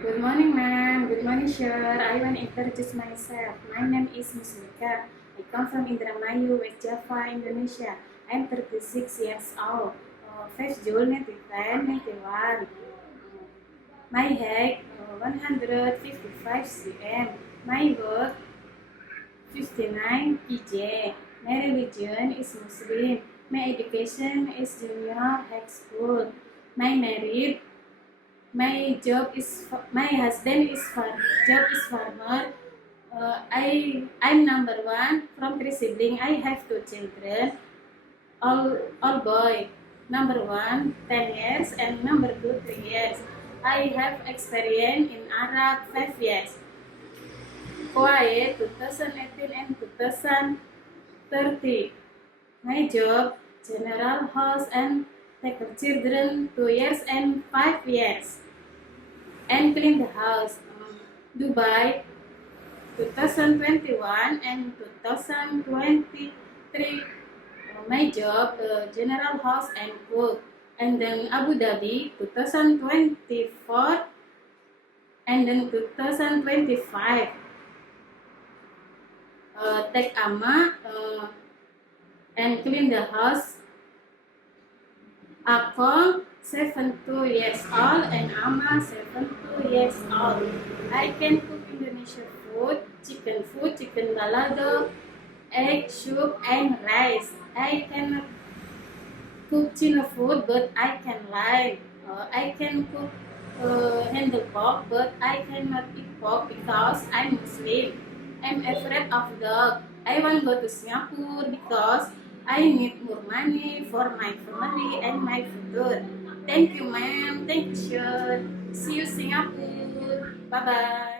Good morning, ma'am. Good morning, sir. I want to introduce myself. My name is Muslika. I come from Indramayu, West Java, Indonesia. I am 36 years old. 1st June 1991. My height 155 cm. My work 59 PJ. My religion is Muslim. My education is junior high school. My married. My husband is job is farmer. I'm number one from three siblings. I have two children, all boy. Number one 10 years and number two 3 years. I have experience in Arab 5 years. Kuwait 2018 and 2030. My job general house and take care children 2 years and 5 years. And clean the house. Dubai 2021 and 2023. My job general house and cook. And then Abu Dhabi 2024 and then 2025. Take Ama and clean the house. Akong 72 years old and Ama 72 years old. I can cook Indonesian food, chicken balado, egg, soup, and rice. I cannot cook China food, but I can like. I can cook handle pork, but I cannot eat pork because I'm Muslim. I'm afraid of dog. I want to go to Singapore because I need more money for my family and my future. Thank you, ma'am. Thank you, sir. See you, Singapore. Bye-bye.